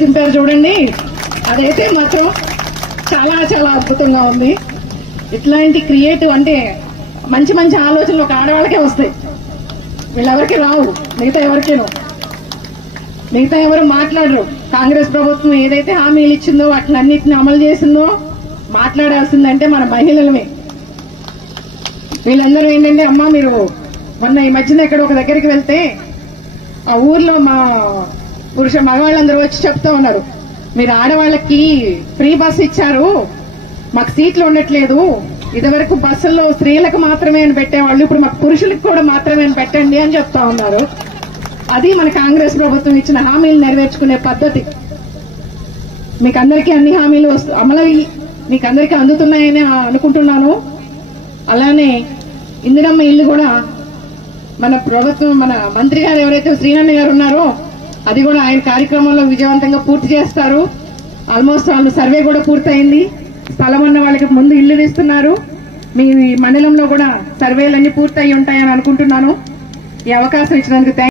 తింటారు చూడండి, అదైతే మాత్రం చాలా చాలా అద్భుతంగా ఉంది. ఇట్లాంటి క్రియేటివ్ అంటే మంచి మంచి ఆలోచనలు ఒక ఆడవాళ్ళకే వస్తాయి, వీళ్ళెవరికి రావు. మిగతా ఎవరు మాట్లాడరు. కాంగ్రెస్ ప్రభుత్వం ఏదైతే హామీలు ఇచ్చిందో వాటినన్నింటినీ అమలు చేసిందో మాట్లాడాల్సిందంటే మన మహిళలమే. వీళ్ళందరూ ఏంటంటే, అమ్మ మీరు మొన్న ఈ మధ్యన ఎక్కడ ఒక దగ్గరికి వెళ్తే ఆ ఊర్లో మా మగవాళ్ళందరూ వచ్చి చెప్తా ఉన్నారు, మీరు ఆడవాళ్ళకి ఫ్రీ బస్ ఇచ్చారు, మాకు సీట్లు ఉండట్లేదు, ఇదివరకు బస్సుల్లో స్త్రీలకు మాత్రమే అని పెట్టేవాళ్ళు, ఇప్పుడు మాకు పురుషులకు కూడా మాత్రమే అని పెట్టండి అని చెప్తా ఉన్నారు. అది మన కాంగ్రెస్ ప్రభుత్వం ఇచ్చిన హామీలు నెరవేర్చుకునే పద్ధతి. మీకందరికీ అన్ని హామీలు అమలయ్యి మీకందరికీ అందుతున్నాయని అనుకుంటున్నాను. అలానే ఇందిరమ్మ ఇల్లు కూడా మన ప్రభుత్వం, మన మంత్రి గారు ఎవరైతే శ్రీనన్న గారు ఉన్నారో అది కూడా ఆయన కార్యక్రమంలో విజయవంతంగా పూర్తి చేస్తారు. ఆల్మోస్ట్ వాళ్ళు సర్వే కూడా పూర్తయింది. స్థలం ఉన్న వాళ్ళకి ముందు ఇల్లు ఇస్తున్నారు. మీ మండలంలో కూడా సర్వేలన్నీ పూర్తయి ఉంటాయని అనుకుంటున్నాను. ఈ అవకాశం ఇచ్చినందుకు